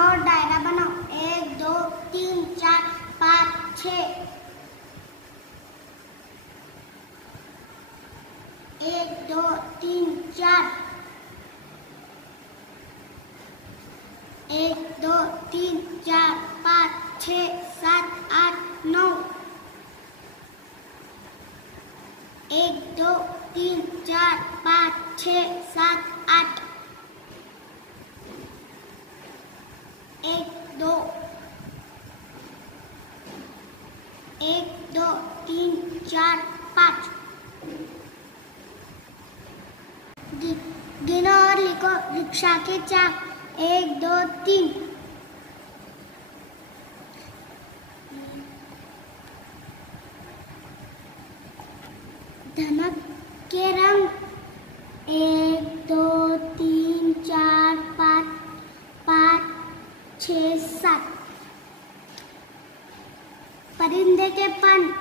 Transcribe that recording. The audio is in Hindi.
और दायरा बनाओ। 1 2 3 4 5 6। 1 2 3 4। 1 2 3 4 5 6 7 8 9। 1 2 3 4 5 6 7 8। 1 2 3 4 5। गिनो और लिखो रिक्शा के चाक। 1 2 3। धनक के रंग। 1 2 3 4 5 5 6 7। परिंदे के पंख।